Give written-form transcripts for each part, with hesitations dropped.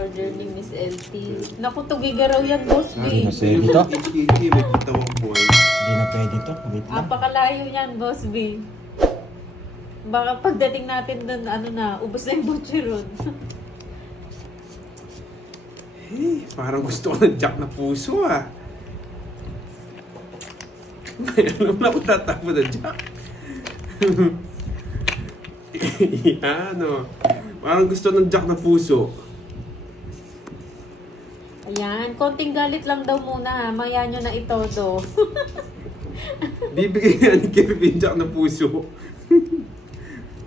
Order ni Miss LT. Naku, tugigaraw yan, Boss B. Masaya dito. Iki, may kitawang boy. Hindi na pwede to. Wait lang. Apakalayo yan, Boss B. Baka pagdating natin doon, ano na, ubos na yung butcheron. Hey, parang gusto ko ng jack na puso ah. May alam na ako tatapo na jack. Yan o. Parang gusto ng jack na puso. Ayan, konting galit lang daw muna ha. Maya nyo na itodo. Bibigay nga ni Kirby yung jack na puso.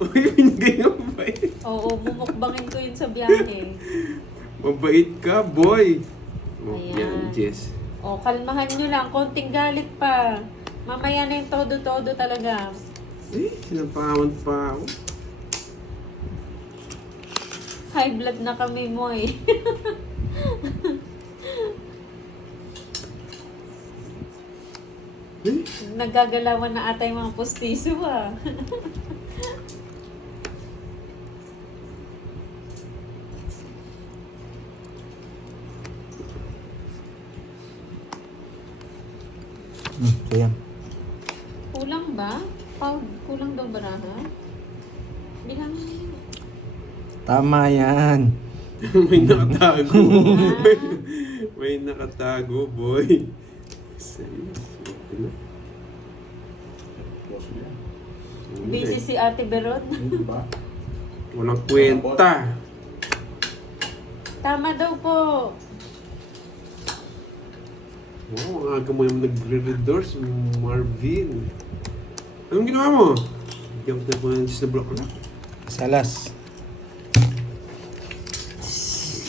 Uy, binigay nga mabait. Oo, bumukbangin ko yun sa biyahe. Mabait ka, boy. Oh, Ayan. yan, Jess. O, kalmahan nyo lang. Konting galit pa. Mamaya na yung todo-todo talaga. Eh, sinapawan pa ako. High blood na kami mo eh. Eh, Nagagalawan na ata yung mga pustiso ah. So yan. Kulang ba? Kulang daw baraha? Bilang Tama yan. may nakatago. May nakatago, boy. busy si Ate Beron. Walang kwenta. Tama daw po. Wow, ang aga mo naman nagre-redors, Marvin. Anong ginawa mo? Bigyan ko na po ng na block na. Salas.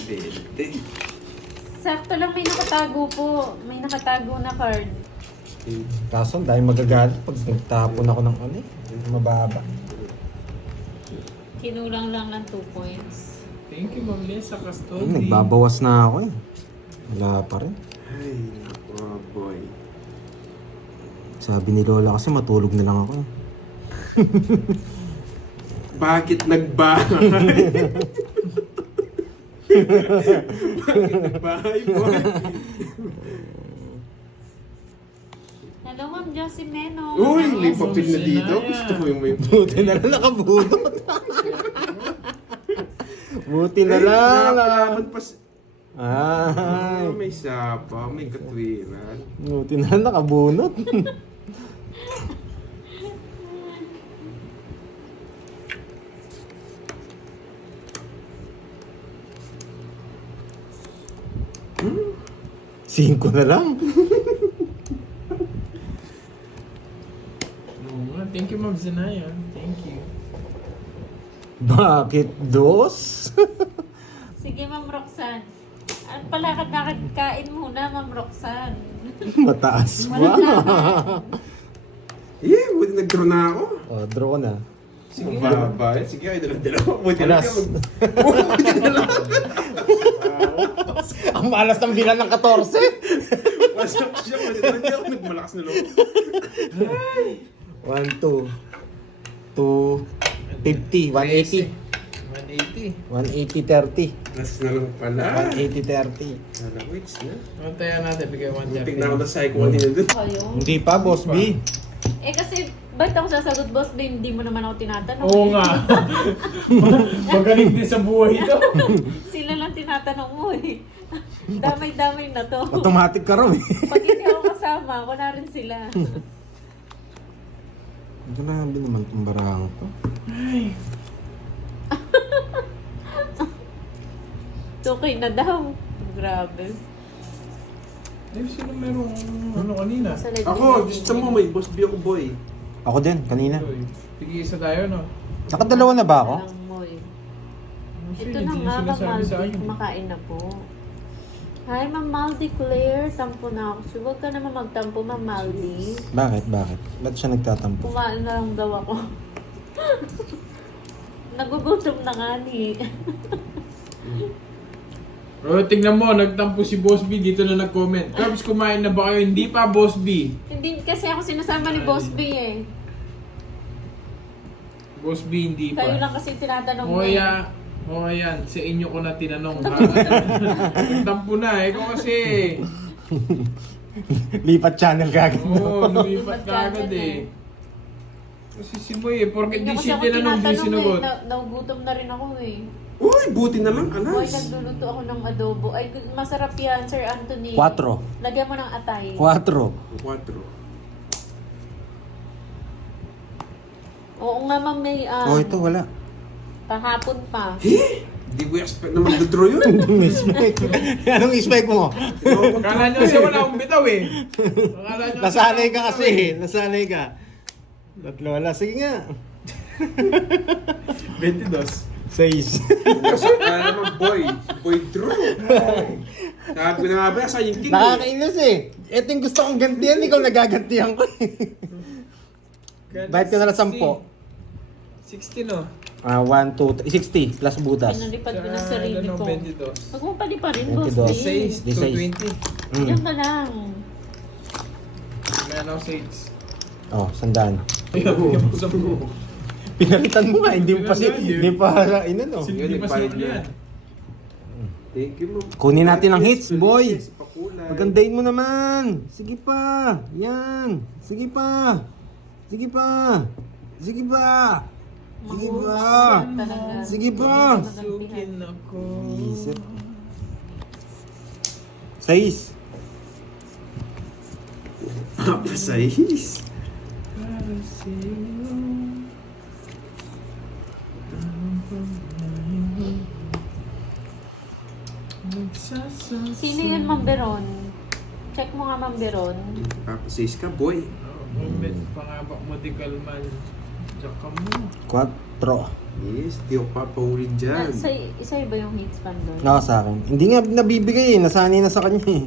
Bente. Sakto lang may nakatago po. May nakatago na card. Kaso, dahil magagalit pag nagtapon ako ng ano eh. Mababa. Kinulang lang ng 2 points. Thank you, Ma'am Liz, sa custody. Nagbabawas na ako eh. Wala pa rin. Ay, nako, boy. Sabi ni Lola kasi matulog na lang ako eh. Bakit nagbahay? Bakit nagbahay, boy? Hello, Ma'am Josimeno. Uy, may papel na dito. Gusto ko yung may Buti na lang nakabunot. Buti na lang. Nakakalaman pa Ay. may sapa, may katwiran. Buti na lang nakabunot. Singko na lang. Oo nga. Thank you, Ma'am Zenaya. Thank you. Bakit dos? Sige, Ma'am Roxanne. Ano palakad-lakad kain muna, Ma'am Roxanne. Mataas pa. Eh, buti nag-draw na ako. Oh, draw ko na. Sige. Baba. Sige, ay dala-dala. Buti na Alas. Buti na lang. Ang malas ng bilan ng 14. Wasak siya. Buti na lang. Nagmalakas na loob. 1, 2, 2, 50, 180. 180. 180, 30. Last na lang pala. 180, 30. Wala, wait na. Antayan natin, bigay 130. Tignan ko na sa icon nila dun. Kayo? Hindi pa, Boss B. Eh kasi, ba't ako sasagot, Boss? Hindi mo naman ako tinatanong. Oo eh. nga. Magaling din sa buhay ito. Sila lang tinatanong mo eh. Damay-damay na to. Automatic ka raw eh. Pag hindi ako kasama, wala rin sila. Grabe naman itong barang to. Okay na daw. Grabe. Eh, sino merong ano kanina? Sa live Ako, video gusto din. mo may boss B ako, boy. Ako din, kanina. Sige, isa tayo, no? Nakadalawa na ba ako? Walang moy. Kasi Ito na hindi nga, sila Ma'am sabi sa Maldi. akin. Kumakain na po. Hi, Ma'am Maldi Claire. Tampo na ako. So, huwag ka naman magtampo, Ma'am Maldi. Bakit? Ba't siya nagtatampo? Kumain na lang daw ako. Nagugutom na nga ni. Pero tingnan mo, nagtampo si Boss B, dito na nag-comment. Carbs, kumain na ba kayo? Hindi pa, Boss B. Hindi kasi ako sinasama ni Boss B eh. Boss B, hindi pa. Kayo lang kasi tinatanong O mo. kaya, O ayan, sa inyo ko na tinanong. Tampo na, ikaw kasi. Lipat channel kagad. Oo, lumipat ka agad eh. Kasi si Moy eh, porket Hindi di ko kasi siya ako tinanong, di tinatanong sinagot. Naugutom na rin ako eh. Uy, buti na lang, Boy, alas. nagluluto ako ng adobo. Ay, masarap yan, Sir Anthony. 4. Lagyan mo ng atay. 4. 4. Oo nga, ma'am, may Oh, ito wala. kahapon pa. Hindi ko expect na mag-draw yun. Anong expect mo? Kala nyo kasi wala akong bitaw eh. Akala nyo Nasanay ka wala kasi. akong Nasanay ka. Tatlo wala. Sige nga. 22. 6. Kasi naman, boy Drew. Sabi ko na nga ba, sa yung king eh. Nakakainis eh. Ito yung gusto kong gantihan. Ikaw nagagantihan ko eh. Bayad ka na lang 10. 16 no? 1, 2, 60 plus butas. Pinalipad ko na sarili Ano, ko. 22. Huwag mo pa rin, boss. 22. babe. 6 Di to 6. 20. Diyan ka lang. Meron ako 6. Oh, sandaan. Yung puso mo. Pinalitan mo nga. Hindi mo pa Pinalitan, hindi pa inano. Hindi pa nagbayad sino na. yan. Thank you, ma'am. Kunin natin ang hits, boy. Yes, pakulay. Pagandahin mo naman. Sige pa. Yan. Sige pa. Sige pa. Sige pa. Sige pa. Talaga. Sige pa. Sukin ako. Isip. 6. Pasahis. Para sa'yo. Sino yun, Ma'am Beron? Check mo nga, Ma'am Beron. Pasahis ka, boy. Moment, pangabak mo di kalman. Tsaka mo. 4. Yes, di ako papahuli dyan. Isa ba yung hits pan doon? Ako sa akin. Hindi nga nabibigay eh. Nasanay na sa kanya eh.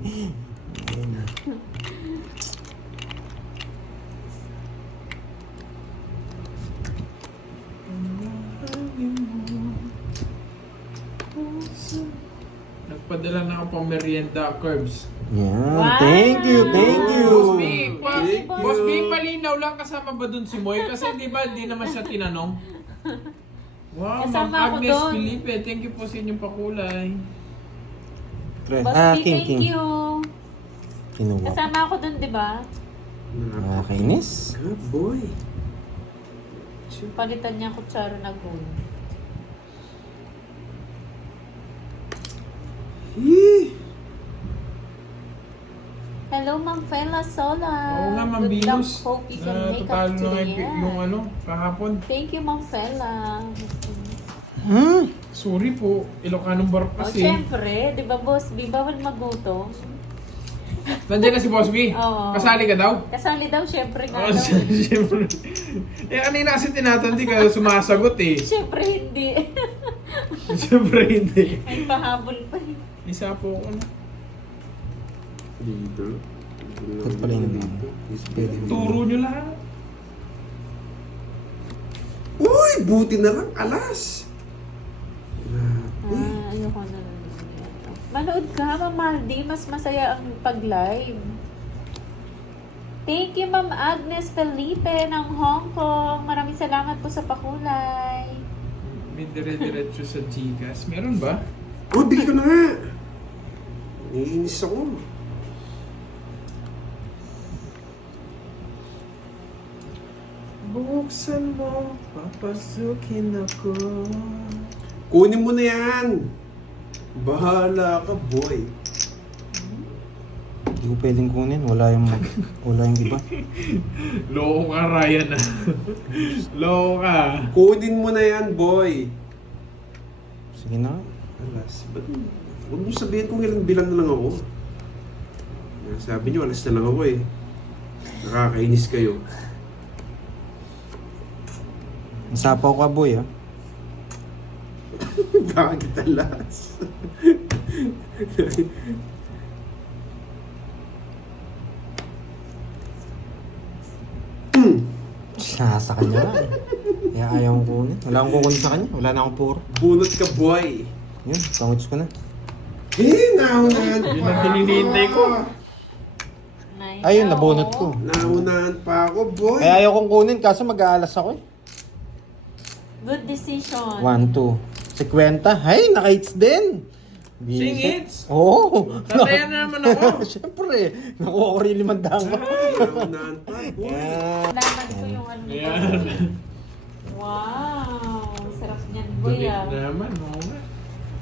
Nagpadala na ako pang merienda, Curbs. Yan. Wow! Thank you. Thank you. Boss B, Thank you. Boss B, palinaw lang kasama ba dun si Moy? Kasi di ba, di naman siya tinanong. Wow, Ma'am Kasama ako Agnes dun. Felipe, thank you po sa inyong pakulay. Boss B, King, thank King. you. Kinuha. Kasama ako dun, di ba? Nakakainis. Good boy. Palitan niya kutsara na gold. Yee! Hello, Ma'am Fela Sola. Oo nga, Ma'am Good luck. Venus. Hope you can Na make tatalo up na to the yung end. ano, kahapon. Thank you, Ma'am Fela. Sorry po, Ilocanong Barok Oh, kasi. syempre, di ba, Boss B? Bawal magutom. Nandiyan na si Boss B. Oo. Kasali ka daw? Kasali daw, syempre nga Oo, daw. siyempre. Eh, kanina kasi tinatanong, di ka sumasagot eh. Syempre hindi. Siyempre hindi. May pahabol pa eh. Isa po ako na. Dito. Ito pala yung dito. Turo nyo lang. Uy! Buti na lang, alas! Ayoko na. Manood ka, Ma'am Maldi. Mas masaya ang pag-live. Thank you, Ma'am Agnes Felipe ng Hong Kong. Maraming salamat po sa pakulay. May dire-diretso sa Gcash. Meron ba? Oh, bigay ko na nga! Naiinis ako. Buksan mo, papasukin ako. Kunin mo na yan! Bahala ka, boy. Hindi ko pwedeng kunin. Wala yung iba. Loko ka, Ryan ah. Loko ka. Kunin mo na yan, boy. Sige na. Alas, ba't huwag mo sabihin kung ilang bilang na lang ako. Sabi niyo, alas na lang ako eh. Nakakainis kayo. Nasapaw ka, boy, ah. Bakit alas? Sa kanya nga eh. Kaya ayaw kong kunin. Wala akong kukunin sa kanya. Wala na akong puro. Bunot ka, boy. Yun, pangits ko na. Naunahan Yun pa ang hinihintay ko. Nice. Ayun, nabunot ko. Naunahan pa ako, boy. Kaya ayaw kong kunin kaso mag-aalas ako eh. Good decision. 1, 2, 50. Ay, naka-hits din. Sing hits? Oo. Tatayan na naman ako. Siyempre, nakuha ko rin 500. Unahan pa. Boy. Yan. Laman ko yung ano. Ayan. Wow! Sarap niyan, boy ah. Ganit naman, oo nga.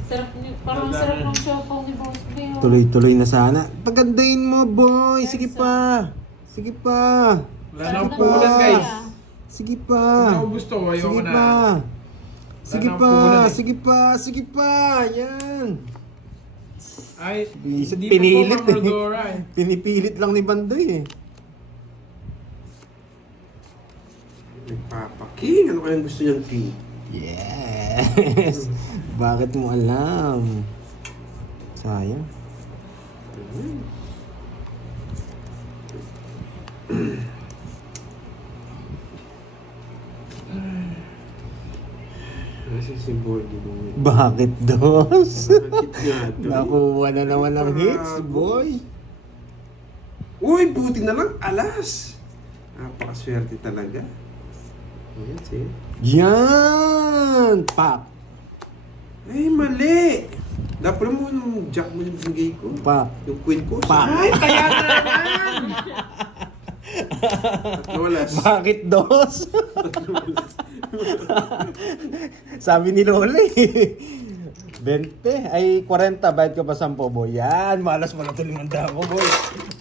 Sarap ni, parang Ganda sarap na. ng siopaw ni Boss B. oh. Tuloy-tuloy na sana. Pagandahin mo, boy. Sige pa. Sige pa. Wala na Sarap akong ng puhulan, boy, guys. ah. Sige pa. Hindi ako gusto, ayoko Sige na. pa. Sige Wala na pa. akong puhulan, eh. Sige pa. Sige pa. Yan. Ay, Isip hindi pinilit pa po eh. Mardora eh. Pinipilit lang ni Bandoy eh. Nagpapaking. Ano kayang gusto niyang king? Yes. Bakit mo alam? Sayang. Nasa si Bordy mo. Bakit, Dos? Bakit nga to? Nakuha na naman ng hits, boy. Uy, buti na lang. Alas. Napakaswerte talaga. Ayan, siya. Yan! Pak! Ay, mali! Dapat mo yung jack mo yung binigay ko. Pak! Yung queen ko. Pak! Ay, kaya na naman! Nawalas. Bakit, Dos? Sabi ni Lola eh. 20, ay 40, bayad ka pa 10, boy. Yan, malas mo na ito 500 ko, boy.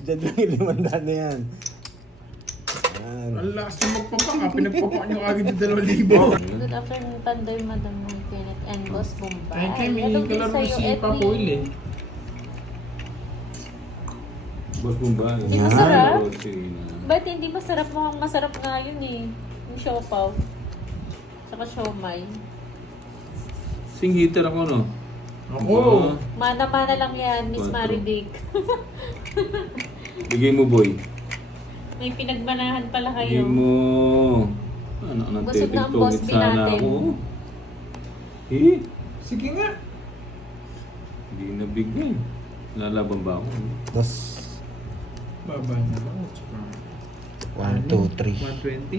Diyan lang yung 500 na yan. Yan. Ang lakas na magpapak, pinagpapak nyo agad yung 2,000. Good afternoon, Pandoy, Madam Kenneth, and Boss Bombay. Ay, kay may Hello din kalaro sa'yo, si Edwin. Papoil eh. Boss Bombay. Hindi masarap? Protein. Ba't hindi masarap mo? Masarap nga yun eh. Yung siopaw. Saka siomay. Sing hitter ako, no? Ako! Mana-mana lang yan, Miss Quatro. Maridig. Bigay mo, boy. May pinagmanahan pala Bigay kayo. mo. Ano, Busog na ang boss tungit B sana natin. ako. Eh, Sige nga. hindi na bigay. Lalaban ba ako? Dos. Baba na lang. 1, 2, 3. 120.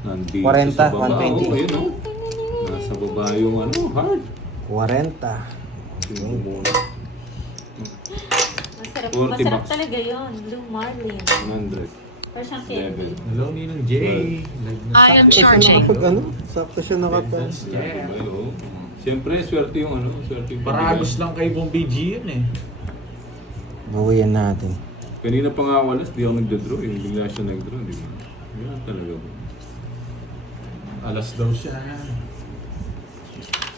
Nandito 40, sa baba. 120. Oh, ayun, oh. Nasa baba yung ano, hard. 40. Tingnan mo muna. Masarap, 40 masarap bucks. talaga yun. Blue Marlin. 100. Pero siyang candy. 11. Hello, Ninong J. Sakto siya nakapag ano? Sakto siya nakapag. Yeah. Ay, oo. Siyempre, swerte yung ano, swerte yung Paragos lang kay Bong BG yun eh. Bawian natin. Kanina pa nga walas, di ako nagda-draw. Yung bigla siya nag-draw, di ba? Yan talaga po. Alas daw siya.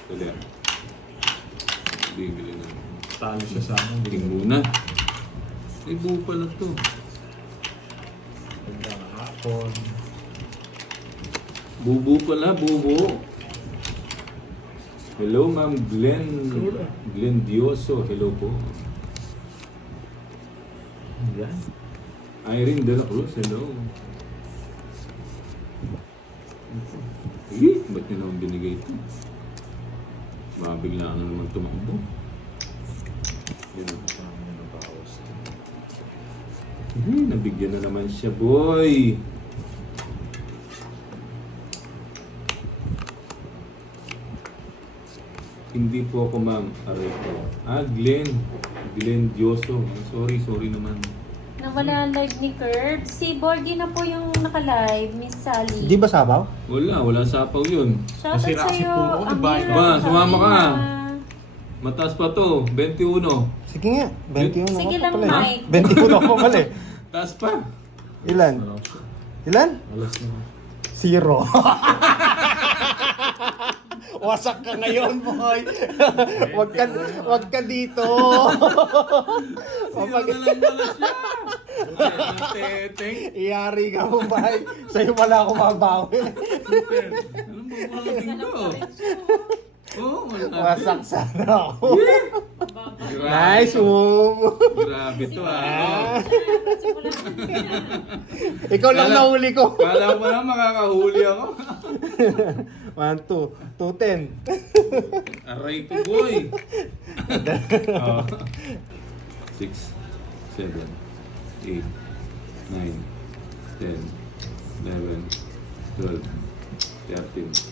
Kaya. Bibili na. Talo siya sa akin. Tingin muna. Ay, buo pala to. Gandang hapon. Bubo pala, bubo. Hello, Ma'am Glenn Dioso. Hello po. Yan. Irene De La Cruz. Hello. Eh, ba't nyo naman binigay ito? Mabigla na naman tumakbo. Yun. Nabigyan na naman siya, boy. Hindi po ako, ma'am. Aray po. Glenn Dioso. Sorry naman. Nawala ang live ni Curb. Si Borgie na po yung naka-live, Miss Sally. Di ba sabaw? Wala sapaw yun. Shoutout Nasira si sa'yo, Puro, di ba? Amira. Ba, sumama ka. Karina. Mataas pa to, 21. Sige nga, 21 Sige ako lang, pa pala. Mike. 21 ako pa pala eh. Taas pa. Ilan? Ilan? Alas na. 0. Wasak ka ngayon, boy. wag ka dito. Sino na lang pala siya? Teteng. Iyari ka mo, boy. Sa'yo pala ako mabawi. Ano mo mga tingko? Oo, Wasak sana ako. Grabe Nice to. move. Grabe to ah. Ikaw lang nahuli ko. Kala ko na makakahuli ako. 1, 2, 2, 10. Aray ko, boy. 6, 7, 8, 9, 10, 11, 12, 13, 14,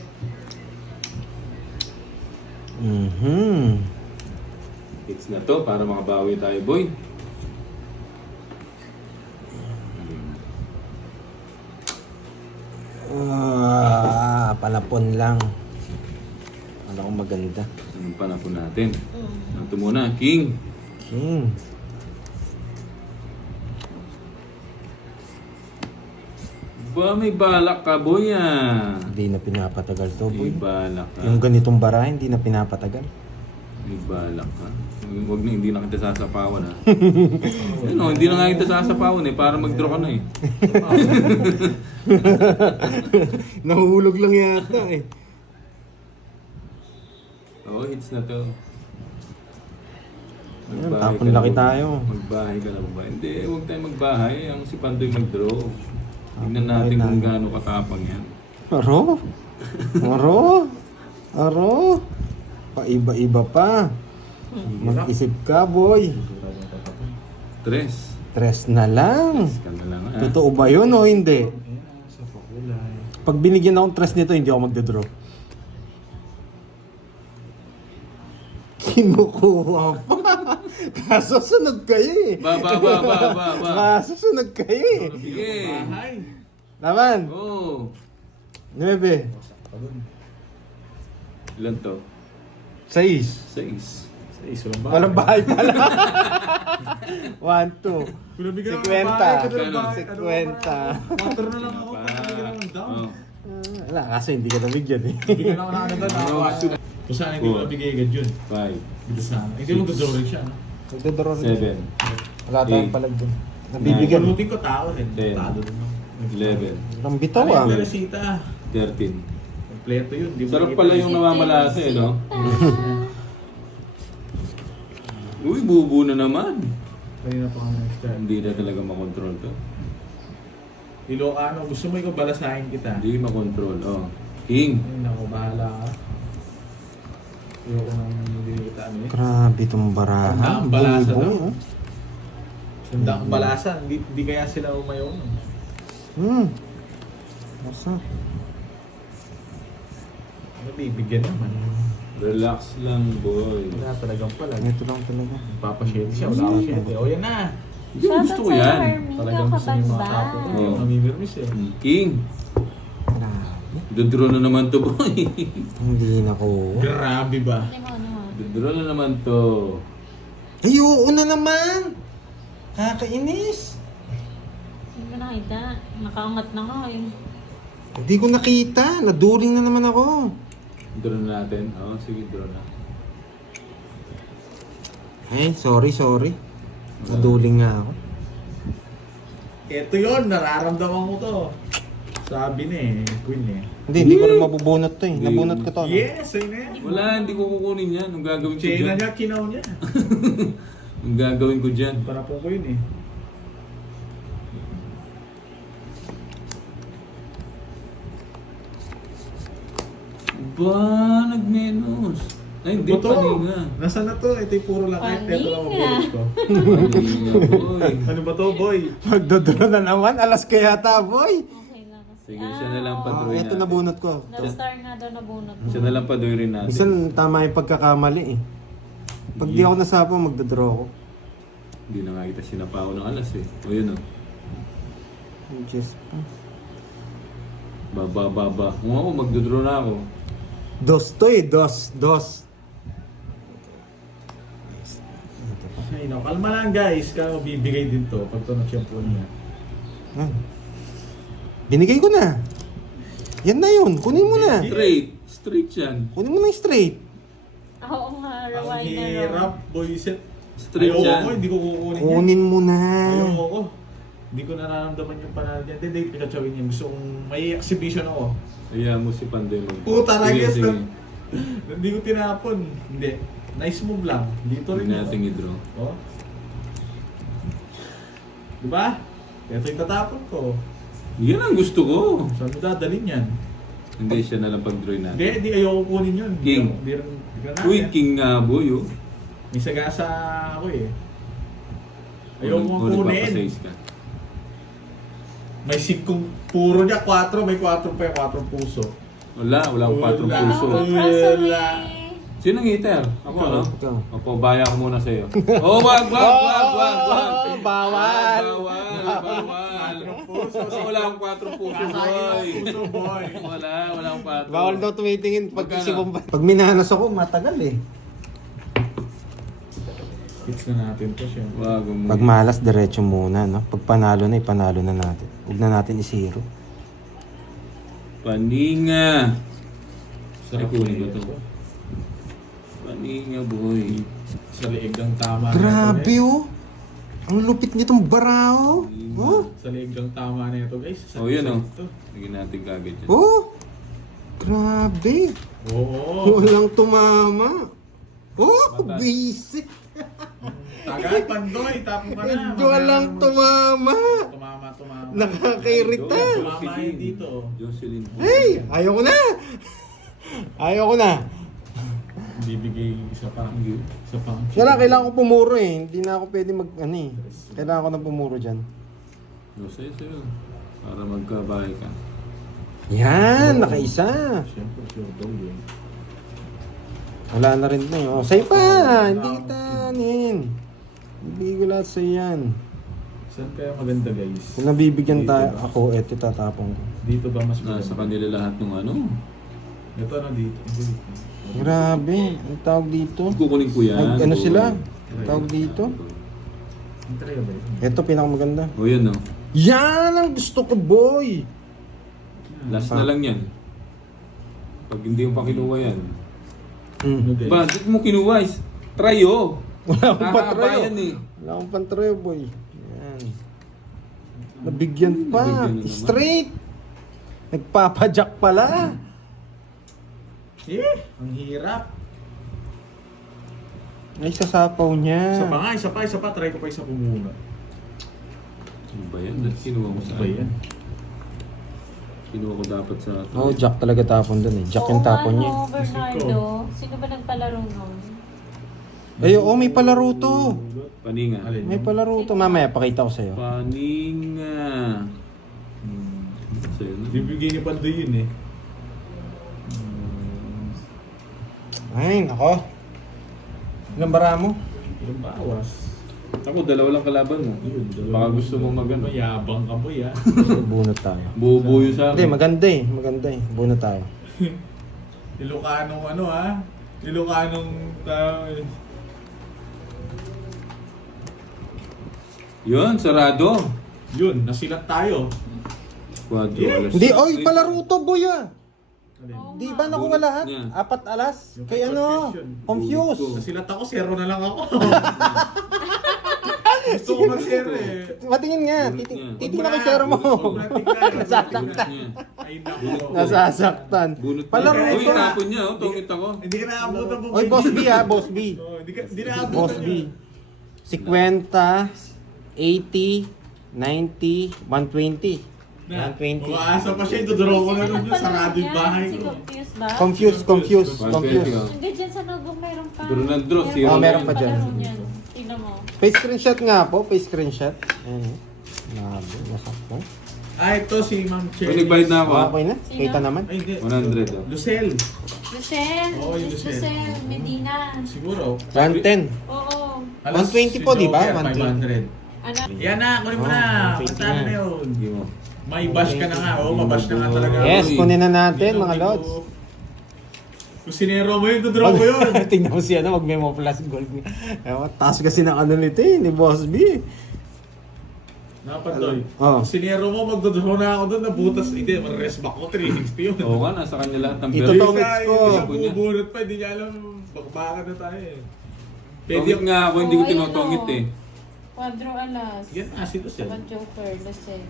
Hits na to para makabawi tayo, boy. Palapon lang. Ano kung maganda. Anong panapon natin? Ito muna, King. King. Ba, may balak ka, boy, ah. Hindi na pinapatagal to, boy. May balak ka. Yung ganitong bara, hindi na pinapatagal. May balak ka. Huwag na, hindi na kita sasapawan, ha. Ano, hindi na nga kita sasapawan, eh. Para mag-draw ka na, eh. Nahulog lang yata eh. Oo, hits na to. Ayun, Magbahay tapon ka na laki ba? tayo. Magbahay ka na ba? Hindi, huwag tayo magbahay. Ang si Pandoy mag-draw. Tingnan Tapon natin tayo kung tayo. gaano katapang yan. Aro? Aro? Aro? Paiba-iba pa. Mag-isip ka, boy. Tres. Tres na lang. Ka na lang, ha? Totoo ba yun o hindi? Sa pakulay. Pag binigyan akong tres nito, hindi ako magdodraw. Kinukuha pa. Kaso sunod kayo eh. Ba. Kaso sunod kayo eh. Sige. Bahay. Naman. Oo. 9. Ilan to? 6. 6. Sa iso lang ba? Walang bahay pala. 1, 2. Kung nabigyan ako ng 50. bahay, ito na lang Kano? bahay. 50. Motor na lang ako. Pag nabigyan ako ng down. Oh. Wala, kasi hindi ka nabigyan eh. Bigyan ako ng ano doon. Nakakawala. Kung saan hindi mo nabigay agad yun. 5. Bilis sana. Hindi mo gadraw rin siya. No? Magdodraw rin. 7. Wala tayong Eight. palag dun. Nabibigyan. Pulutin ko tao rin. Ten. Talo rin. 11. Ang bitaw Ano ah. yung Teresita? 13. Kompleto yun. Di ba Sarap kita- pala yung namamalasa, eh, no? Uy, bubu na naman. Kanina pa kami nag-start. Hindi na talaga makontrol to. Ilocano, gusto mo ikaw balasahin kita. Hindi makontrol. Oh. King. Ay, naku, bahala ka. Ayoko nang hindi kita ano eh. Grabe itong barahan. Ang balasa Buibo, daw. oh. Sunda ang balasa, hindi kaya sila umayaw. Masa? Ano, bibigyan naman. Relax lang, boy. Wala talagang pala. Ito lang talaga. Papashade siya, wala akong shade. O yan na. Hindi, gusto ko yan. Talagang gusto niyo mga tapo. Oo. Hindi mamimirmis eh. King. Grabe. Dodro na naman to, boy. Hindi na ko. Grabe ba? Dodro na naman to. Ay, oo na naman! Kakainis! Hindi ko nakita. Nakaangat na nga eh. Hindi ko nakita. Naduling na naman ako. Draw na natin. Oo, sige, draw na. Ay, sorry. Naduling nga ako. Ito yun, nararamdaman ko to. Sabi ni Queen eh. Hindi ko rin mabubunot to eh. Hindi. Nabunot ko to. no? Yes, ayun na yan. Wala, hindi ko kukunin yan. Ang gagawin ko China dyan. niya, kinaw niya. Ang gagawin ko dyan. Parapong ko yun eh. Ba, nag-menos. Ay, hindi Ito, paninga. nasaan na to? Ito yung puro langit. Ito lang ang Paninga. bullet ko. Paninga, boy. Ano ba to, boy? Magdodraw na naman. Alas ka yata, boy. Okay lang kasi. Sige, siya na lang Ah, padroy ito natin. nabunot ko. Na-star nga daw nabunot. Siya na lang padroy rin natin. Minsan tama yung pagkakamali eh. Pag di ako nasapo, magdodraw ako. Hindi na nga kita sinapaw ng alas eh. O yun o. Just Baba. Kung ako, magdodraw na ako. dos to eh. Dos. Ay, no, kalma lang guys. Kaya bibigay din to pag to na-shampoo niya. Ah. Binigay ko na. Yan na yun. Kunin mo na. Straight yan. Kunin mo na yung straight. Oo nga, Ang rewind na hirap, boyset. Straight Ayoko yan. ko, hindi ko kukunin yan. Kunin mo na. Ayoko ko. Hindi ko nararamdaman yung panalo niya. Hindi, pinachawin niya. Gusto kong may exhibition ako. Kaya mo si Pandoy mag... Puta na, Sige, guys. sige. Hindi ko tinapon. Hindi. Nice move lang. Dito rin Hindi yun. natin i-draw. Oh. Diba? Ito yung tatapon ko. Yan ang gusto ko. Saan mo dadalhin yan? Hindi, siya na lang pag-draw natin. Hindi ayoko kunin yun. King. Hindi rin Uy, king nga boy oh. May sagasa ako eh. Ayoko Kung kunin. nagpapasize ka. May 5 puro niya, 4. May 4 pa yung 4 puso. Wala akong 4 Wala. puso. Bawat Wala. kaso Sino ang hitter? Ako, no? Ikaw. Opo, baya ko muna sa'yo. Oh, wag! Oh, bawal. Bawal. Wala akong 4 puso, boy. Wala akong 4. Bawal daw tumitingin pag Magkano? isipong ba? Pag minanas ako, matagal eh. Fix na natin to siya. Wag mo. Pag malas, diretso muna, no? Pag panalo na, ipanalo na natin. Huwag na natin i-zero. Paninga. Sarap kunin ko na to. ito. Paninga, boy. Sa liig ng tama Grabe, na ito, oh! Ang lupit nitong barao! Oh! Sa liig ng tama na ito, guys. Oh, yun, oh. Ito. Sige natin kagad yan. Oh! Grabe! Oo. Walang tumama! Oh! Batas. Basic! Tagal, pandoy. Tapo ka na. Walang tumama! Tumama. Nakakairita! Tumama yun dito. Jocelyn. Hey! Ayoko na! Ayoko na! Bibigay isa pa. Isa pa. Wala, kailangan ko pumuro eh. Hindi na ako pwede ano eh. Kailangan ko ng pumuro dyan. Sa'yo. Para magkabahay ka. Yan! Nakaisa! Siyempre, sure daw yun. Wala na rin na yun. Oh, sa'yo pa! Hindi kita anin. Hindi ko lahat sa'yo yan. Saan kaya maganda, guys? Kung nabibigyan tayo, ako, eto tatapong ko. Dito ba mas Nasa kanila lahat ng ano. Ito na dito. Grabe, ang tawag dito. Kukunin ko yan. Ano boy. sila? Ang tawag dito. Ang trio ba yun? Ito, pinakamaganda. O yan, no? Yan ang gusto ko, boy! Last na lang yan. Pag hindi mo pa kinuha yan. Ano, Hmm. guys? Bakit mo kinuha? Try, oh. Wala akong Hahaba patrayo. yan, eh. Wala akong pantrayo, boy. Yan. Nabigyan pa. Nabigyan na naman. Straight! Nagpapajack pala. Ang hirap. Ay, sasapaw niya. Isa pa nga, isa pa. Try ko pa isa po muna. Ano ba yan? Dahil kinuha ko sa Ano ba yan? Kinuha ko dapat sa... Oh, Jack talaga tapon dun eh. Jack yung tapon niya. Oo, Bernardo. Sino ba nagpalaro nun? Ay, oo, may palaro to. Paninga. Alin? May palaro to. Mamaya, pakita ko sa'yo. Paninga. Sa'yo na. Bibigay ni Paldo yun eh. Ay, nako. Ilang bara mo? Yung bawas. Ako, dalawa lang kalaban mo. Yun, Baka gusto mo magano. Mayabang ka boy ah. Bunot tayo. Bubuyo sa Hindi, akin. maganda eh. Maganda eh. Bunot tayo. Ilocanong ano ha? Ilocanong Yun, sarado. yun, nasilat tayo. Quadro, Yeah. alas. Hindi, oy, palaro to, boy ah. Oo Di nga. ba nakuha lahat? Yan. 4 alas? Yung Kay ano? confusion. Confused. Nasilat ako, 0 na lang ako. Gusto ko mag-share eh. Patingin nga. Bunot niya. Titingnan ko zero mo. Nasasaktan. Ay nako. Nasasaktan. Bunot Palaro niya. Uy, ito. tapon niya. Oh, tungit ako. Hindi ka naabutan po. Oy, Boss B ah, Boss B. Hindi na abutan Boss B. 50, 80, 90, 120. 120. Umaasa pa siya, idodoro ko na nun Sino dun sa radio yung bahay Si ko. Confused ba? Confused. 120. Hanggang dyan sa nagong meron pa. Duro ng draw, zero Oh, meron pa dyan. palaro niyan. Tingnan mo. Face screenshot nga po, face screenshot. Ayan. Nabi, nasaktan. Ah, ito si Ma'am Cherry. Uy, nagbayad na ako. ah. Okay na? Kita naman. Ay, hindi. 100 oh. Lucel. Lucel. Oo, yung Miss Lucel. Lucel. Medina. Siguro. 110. Oo. 120 po, di ba? 100. Ano? Yan na, kunin mo Oh, na. 120 Kantahan na. na yun. Hindi mo. May bash ka na nga. Oo, mabash na nga talaga. Yes, kunin na natin mga Dito. lods. Kung sinero mo yun, tudraw ko yun. Tingnan mo siya na, mag-memo plus gold. Ewan, taas kasi ng ano nito eh, ni Boss B. Napatoy. Oo. Kung sinero mo, magdodraw na ako doon. Nabutas. Hindi, mag-rest back ko. 360 yun. Oo nga, nasa kanya lahat ng Ito belt. to. Tongits ko. Isa bumubunot pa. Hindi niya alam. Bakbakan na tayo eh. Tongit nga ako, hindi ko Oo, ayun, tinotongit oh. eh. Quadro alas. Yan, si Lucel. Saka Joker. Lucel.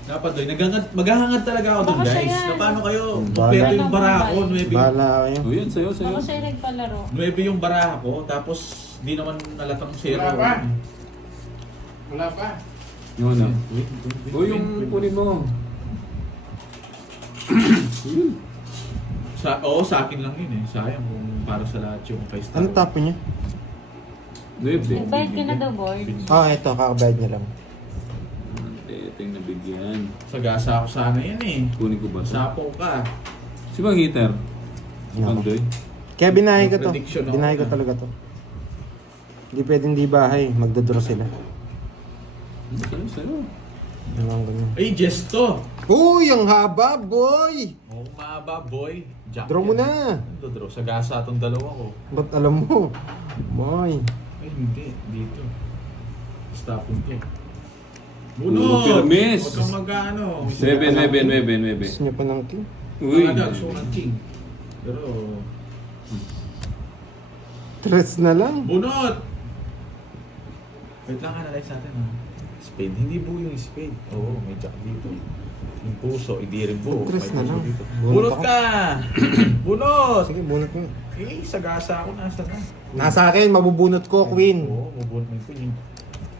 Napatoy. Maghahangad talaga ako doon, Baka siya guys. yan. Na paano kayo? Bahala. Kompleto yung baraha ko. Bahala kayo. O yun, sa'yo, sa'yo. Ako siya yung nagpalaro. 9 yung baraha ko. Tapos, di naman nalatang zero. Wala pa. Wala pa. Yun na. O yung kunin mo. Sa akin lang yun eh. Sayang kung para sa lahat yung 5 star. Ano tapo niya? Nuebe. Nagbayad ka na daw, board. Ah, ito, kakabayad niya lang. Ito yung nabigyan. Sagasa ako sana yan eh. Kunin ko ba? Sapo ka. Si Bang Hitter. Si Yan. Pandoy. Kaya binahay ko to. Prediction ako Binahay ko na. talaga to. Hindi pwedeng di bahay. Magdodraw sila. Sa'yo. Ewan ko na. Ay, Jesto! Uy, ang haba, boy! Oo, mahaba, boy. Jack Draw mo yan. na. Draw. Sagasa itong dalawa ko. Ba't alam mo? Boy. Ay, hindi. Dito. Stopin to. Oh, permis. Huwag kang mag-ano. 9. Gusto niya pa ng king. Uy. Gusto ng king. Pero, Tres na lang. bunot! Wait lang, analyze natin ha. Spade. Hindi buo yung spade. Oo, may jack dito. Yung puso, hindi rin buo. Tres May na puso lang. dito. Bunot Bunot ako. ka! Bunot! Sige, bunot mo. Eh, sagasa ako. Nasa na? Nasa akin, mabubunot ko, queen. Oo, mabunot mo yung queen.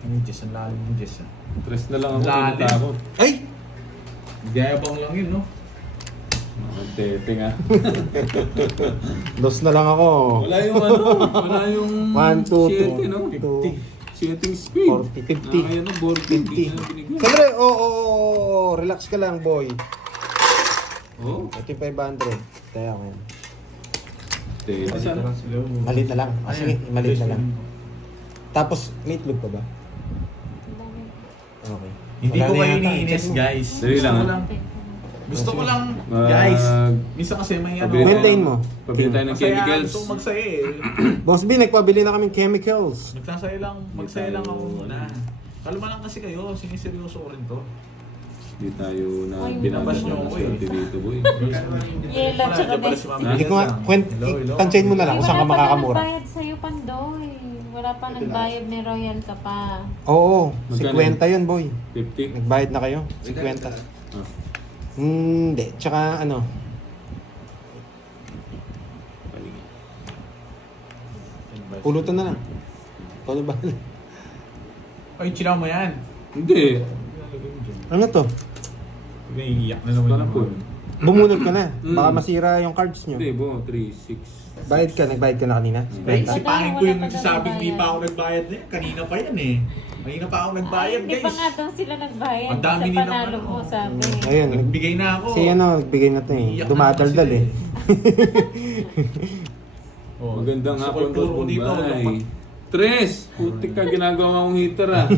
Yung Jess, ang lalim yung Jess ha. 3 na lang ako. Lalim. Natakot. Ay! Gayabang lang yun, no? Makatete nga. Dos na lang ako. Wala yung ano. Wala yung 1, 2, 7, no? 2, Setting speed. 40, 50. Kaya no, board 50 na binigyan. Siyempre, oo, relax ka lang, boy. Oh, Ito yung 500. Kaya ko yan. tete sana. Malit na lang. Ah, sige, malit na lang. Tapos, meat loop pa ba? Okay. Hindi Wala ko na kayo yata. iniinis, Check mo. guys. Dali lang, Gusto ko ha? lang. Gusto ko lang, Mag- guys. Minsan kasi may ano. Pabili tayo- Maintain mo. Pabili tayo ng Masaya, chemicals. gusto ko magsaya eh. Boss B, nagpabili na kaming chemicals. Magsasaya lang, magsaya lang ako muna. Kalma lang kasi kayo, siniseryoso ko rin to. Hindi tayo na Ay, binabas nyo nyo ako ng eh. swerte dito, boy. Yela, Wala, tsaka dyan pala si Nesty. Mami. Hindi ko nga, Hello. tansyahin mo na lang kung saan ka Wala pa makakamura. nagbayad sa'yo, Pandoy. Wala pa nagbayad, may royal ka pa. Oo, Magkano 50 yun, boy. 50? Nagbayad na kayo? 50. Ah. Hindi, tsaka ano, pulutan na lang. Ano ba? Ay, chinaw mo yan. Hindi. Ano to? Naiiyak na naman Parang yung po. mga- Bumunod ka na. Mm. Baka masira yung cards nyo. Hindi, bo. 3, 6. Bayad ka, nagbayad ka na kanina? Ay, 50. si Pangin ko Wala yung pa nagsasabing di nagbayad. pa ako nagbayad na yan. Kanina pa yan eh. Kanina pa ako nagbayad, Hindi pa guys. nga daw sila nagbayad. Ang dami Sa nilang panalo ano. mo, sabi. Ayun, Nagbigay na ako. si ano, nagbigay na to eh. Iiyak na Dumadaldal naman eh. sila Oh, Magandang gusto ko hapon, ituro Boss dito. Bombay. Tres! Putik ka, ginagawa kong heater ah.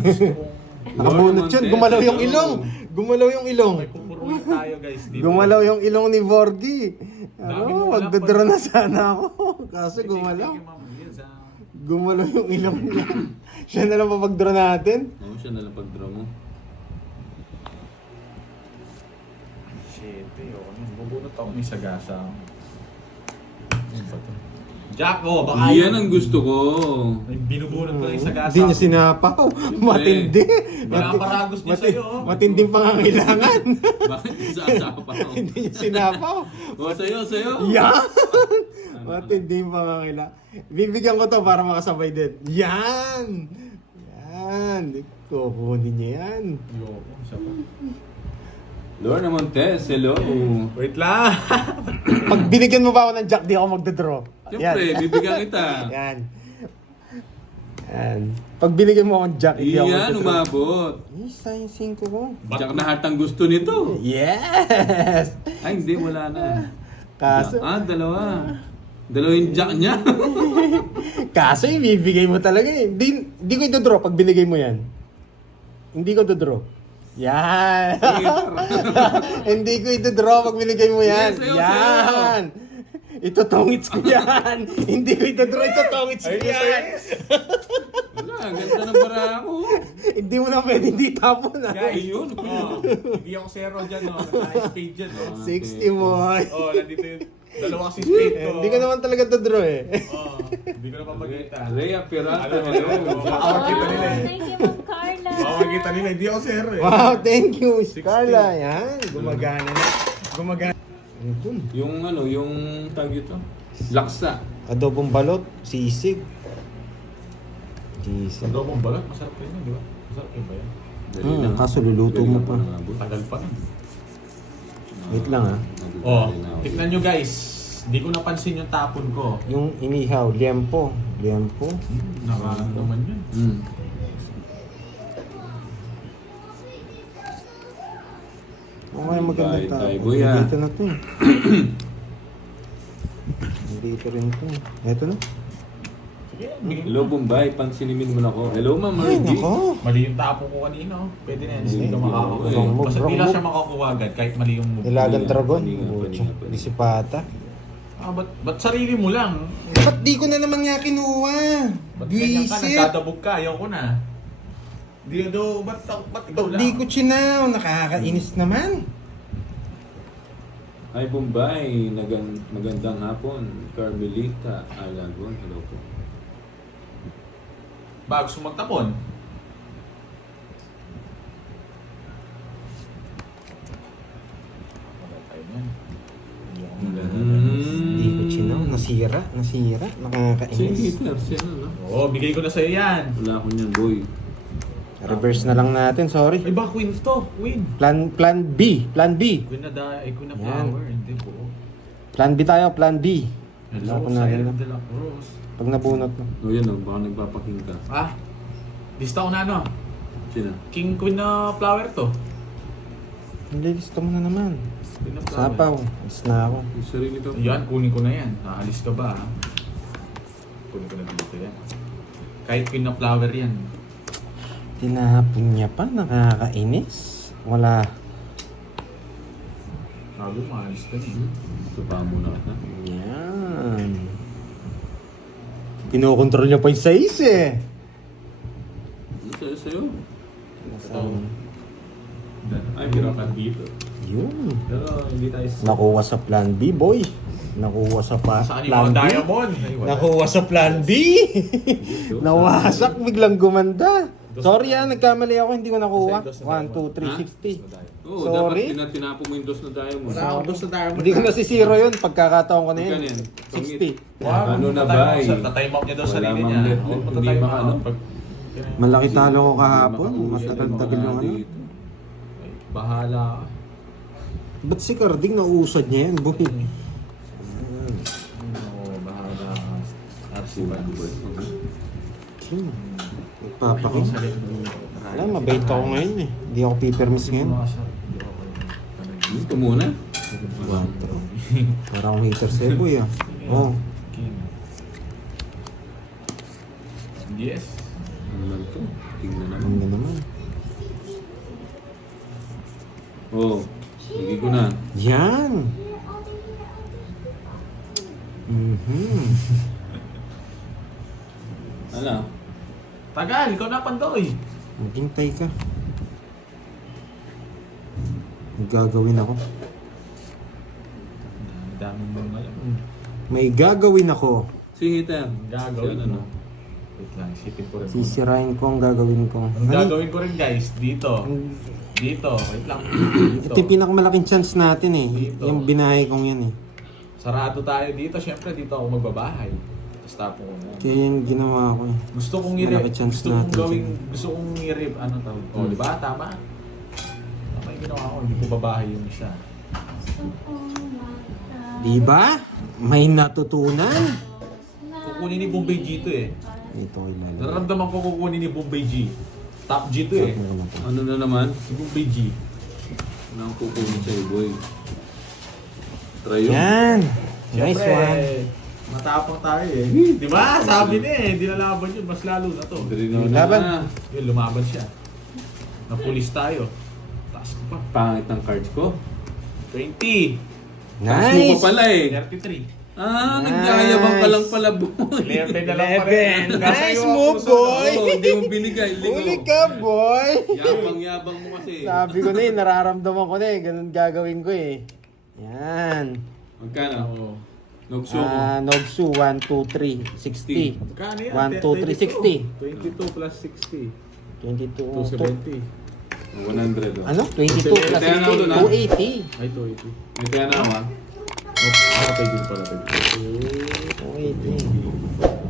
Nakabunot yun, gumalaw yung ilong. Gumalaw yung ilong. May pupuruin tayo, guys. Dito. Gumalaw yung ilong ni Vordy. Dami Ano, mo walang magdodraw na sana ako. Kaso Thank gumalaw. you, Ma'am Liz, ah. Gumalaw yung ilong niya. Siya na lang papagdraw natin. Oo, siya nalang pag-draw mo. Shit, eh. Bubunot ako, may sagasa ako. Ano ba to? Jack, oh, baka Yan ang gusto ko. May binubunot ko na yung sagasa. Hindi niya sinapaw. Matindi. Pinaparagos niya sa'yo, oh. Matinding pangangailangan. Bakit isa pa ako? Hindi niya sinapaw. O, sa'yo. Yan! Matinding pangangailangan. Bibigyan ko to para makasabay din. Yan! Yan! Kukunin niya yan. Yoko, isa pa. Lorna Montes, hello. Wait lang. Pag binigyan mo ba ako ng jack, di ako magdodraw. Siyempre, bibigyan kita. Yan. Yan. Pag binigyan mo akong jack, hindi ako Iyan, magdodraw. umabot. Isa yung 5 ko. Jack na heart ang gusto nito. Yes! Ay, hindi, wala na. Kaso, Dalawa. Dalawa yung jack niya. kaso ibibigay mo talaga eh. Hindi ko i-draw pag binigay mo yan. Hindi ko i-draw. Yan! Hindi ko i-draw pag binigay mo yan. Sige, sayo, Yan! Itutongits ko yan! Hindi ko i-draw, itutongits ko yan! Wala, ganda ng bara ako. Hindi mo na pwede hindi tapon ah. Guys, Ayun, oh, hindi ako zero dyan, no. Naka-spade dyan, no. 60 boy. Oh, nandito yung dalawa kasi spade ko. Hindi ko naman talaga to-draw eh. Oh, hindi ko na papagita. Rhea Pirata, Alam mo, hello. makakakita nila eh. Thank you, Ma'am Carla. Makakakita nila, hindi ako zero eh. Wow, thank you, 60. Carla. Yan, gumagana na. Gumagana. Yun. Yung tag ito. Laksa. Adobong balot, sisig. Sisig. Adobong balat, masarap yun, di ba? Masarap yun ba yan? Dali lang. kaso luluto Dali mo lang pa. nangabot. Tagal pa nun. Wait lang ah. Oh, tignan nyo guys. Hindi ko napansin yung tapon ko. Yung inihaw, liempo. Liempo. Nakaramdaman yun. Okay, maganda Tayo, tayo. tayo, kuya. Dito na to eh. dito rin to. Eto na. Sige, bigay Hello, Bombay. Pansinimin mo na ako. Hello, Ma'am Ay, Margie. nako. Mali yung tapo ko kanina. Oh. Pwede na yan. Hindi ka Hindi, makakakuha. wrong move, Basta wrong hindi lang move. siya makakuha agad kahit mali yung move. Nilagang dragon. Paninga, Butya. paninga. Disipata. Ba't sarili mo lang? Ba't di ko na naman nga kinuha? Ba't ganyan ka? Nagdadabog ka. Ayaw ko na. Di do, ba't ikaw lang? Di ko chinaw. Nakakainis naman. Hi, Bombay. Magandang hapon. Carmelita Alagon. Hello po. Bago sumagtapon. Di ko chinaw. Nasira. Si Nakakainis. Hitler, si ano, no? Oo, bigay ko na sa'yo yan. Wala ko niyan, boy. Reverse na lang natin. Sorry. Ay ba, queen to? Queen. Plan B. Plan B. Queen na Yan. power. Hindi po. Plan B tayo. Plan B. Hello, Ako na rin Sir lang. de la Cruz. Pag nabunot mo. O yan, baka nagpapaking ka. Ah, lista ko na ano. Sino? King Queen na flower to. Nililista mo na naman. Queen na flower. Sapaw. Is na ako. Yung sarili to. Yan, kunin ko na yan. Naalis ka ba ha? Kunin ko na dito yan. Kahit Queen na flower yan. Tinahapon niya pa. Nakakainis. Wala. Sabi mo, maalis ka na eh. Tupa mo na kita. Yan. Kinokontrol niya pa yung size eh. Ano sa'yo? Ay, hirapan dito. Yun. Pero hindi tayo Nakuha sa plan B, boy. Nakuha sa Saan yung plan mga B. diamond? Ay, wala. Nakuha sa plan B. Nawasak, biglang gumanda. Sorry nagkamali ako, hindi ko nakuha. 1, 2, 3, 60. Oo, Sorry. dapat tinapo mo yung dos na diamond. Wala akong gusto na diamond. Hindi ko nasisiro yun, pagkakataon ko na Magkano yun. yan? 60. Wow, Ano na tatime ba up eh? sa- tatime up niya daw Wala sarili mang niya. bet. Oo, Hindi matatime ba up. ano? Malaki talo ko kahapon. Hindi makausap Matagal-tagal mga yung ano. dito. Ay, bahala ka. Ba't si Carding nausad niya yan, boy? Oo, bahala ka. RC Banks. Nagpapakin. Alam, mabait ako ngayon eh. Hindi ako pipermis ngayon. Ito muna. 4. Para akong hater sa'yo, boy ah. Oh. King. Yes. Ano lang to? Tingnan naman. Ano naman. Oo. Sige ko na. Yan! Mhm. Ano? Tagal, ikaw na pandoy. Maghintay ka. May gagawin ako. Ang dami mong alam. May gagawin ako. Si Hitler. Gagawin Si ano, mo. Wait lang, isipin ko rin. Sisirain ko ang gagawin ko. Ang gagawin ko rin guys, dito. Dito, wait lang. Dito. Ito yung pinakamalaking chance natin eh. Dito. Yung binahay kong yan eh. Sarado tayo dito, syempre dito ako magbabahay. Tapos tapo ko na. Kaya yung ginawa ko eh. Gusto kong Malaki chance gusto kong natin gawing, dyan. gusto kong i-rip, ano tawag? Oh, di ba? Tama. Tama yung ginawa ko, hindi ko babahay yung isa. Diba? May natutunan. Kukunin ni Bombay G to eh. Ito ilalagay. Nararamdaman ko kukunin ni Bombay G. Top G to eh. Ano na naman? Si Bombay G. Ano ang kukunin sa'yo, boy? Try yun. Yan! Nice Siyempre, one. matapang tayo eh. Di ba? Sabi niya eh, hindi nalaban yun. Mas lalo na to. Drino Laban. na. Yun, lumaban siya. Napulis tayo. Taas ko pa. Pangit ng cards ko. 20. Taas mo Nice! pa pala eh. 33. Ah, Nice. nagyayabang ka lang pala, boy. 11 na lang pa rin. 11. Nasa Nice iyo ang move, puso. boy. Oo, hindi mo binigay. Huli ka, boy! Yabang-yabang mo kasi. Sabi ko na eh, nararamdaman ko na eh. Ganun gagawin ko eh. Yan. Magkano? Oo. Nogso mo. Nogsu, 1, 2, 3, 60. Magkano yan? 1, 2, 3, 60. 22 plus 60. 22, 270. 100 oh. ano? 22 plus Kaya na ako dun, 60, ah. 280. Ay, 280. May kaya na ako ah. Oh, nakapay din pala. 280.